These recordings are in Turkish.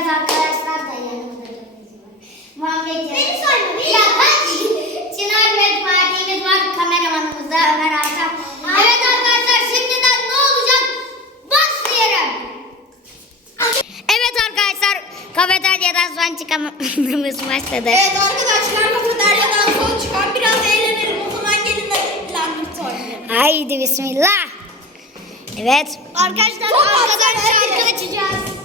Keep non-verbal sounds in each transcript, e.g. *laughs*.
çekeceğiz arkadaşlar da var. Muhammed Beni sayma. Ya kaç? *laughs* Çınar ve Fatih'imiz var. Kameramanımız da Ömer Asaf. Evet arkadaşlar şimdiden ne olacak? Başlayalım. Evet arkadaşlar kafeteryadan son çıkamamız *laughs* başladı. Evet arkadaşlar kafeteryadan son çıkan biraz eğlenelim. O zaman gelin de landırt oynayalım. Haydi bismillah. Evet. Arkadaşlar Çok arkadan şarkı açacağız.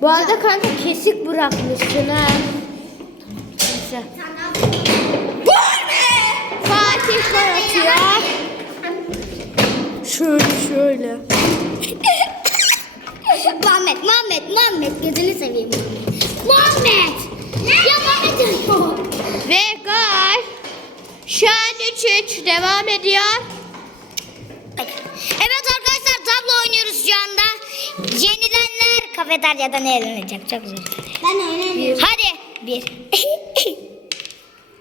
Bu arada kanka kesik bırakmışsın ha. Neyse. Fatih atıyor. Şöyle şöyle. Muhammed, Muhammed, Muhammed gözünü seveyim. Muhammed. Ya Muhammed. Ve gol. Şu an 3-3 devam ediyor. Evet arkadaşlar tablo oynuyoruz şu anda. Yenilenler kafeteryadan eğlenecek. Çok zor. Ben oynamıyorum. Hadi. Bir.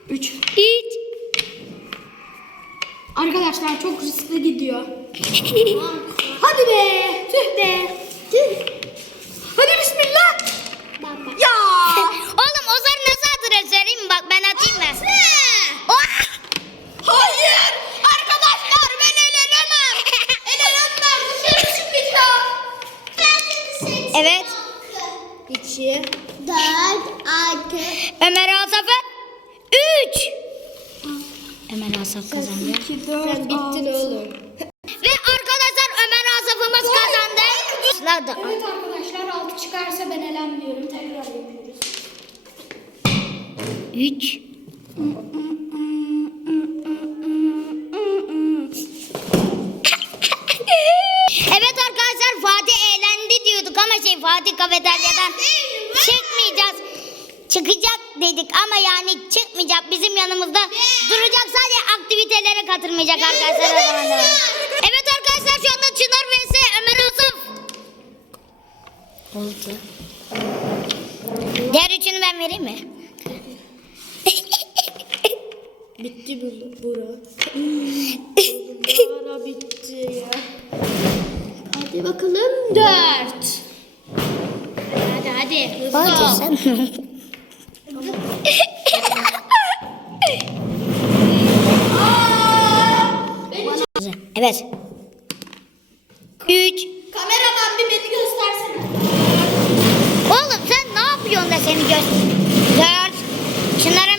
3. Üç. Arkadaşlar çok riskli gidiyor. Hadi be. Tüh be. Tüh. Hadi bismillah. Ya. Oğlum o zar nasıl atılır söyleyeyim mi? Bak ben atayım mı? Oh! Hayır. Arkadaşlar ben elenemem. Elenemem. Dışarı çıkacağım. Evet. 2. 4, 6. Ömer Asaf'ı 3. Ömer Asaf kazandı. 2, 4, Sen bittin oğlum. Ve arkadaşlar Ömer Asaf'ımız kazandı. Nerede? Evet arkadaşlar 6 çıkarsa ben elenmiyorum. Tekrar yapıyoruz. 3. kafeteryadan çıkmayacağız. Çıkacak dedik ama yani çıkmayacak bizim yanımızda duracak sadece aktivitelere katılmayacak arkadaşlar o zaman da. Evet arkadaşlar şu anda Çınar vs Ömer Asaf. Oldu. Diğer üçünü ben vereyim mi? Bitti bu bura. *laughs* Bura bitti ya. Hadi bakalım 4 hadi. Hızlı *laughs* Fatih evet. Üç. Kameraman bir beni göstersene. Oğlum sen ne yapıyorsun da seni göster? Dört. Şunları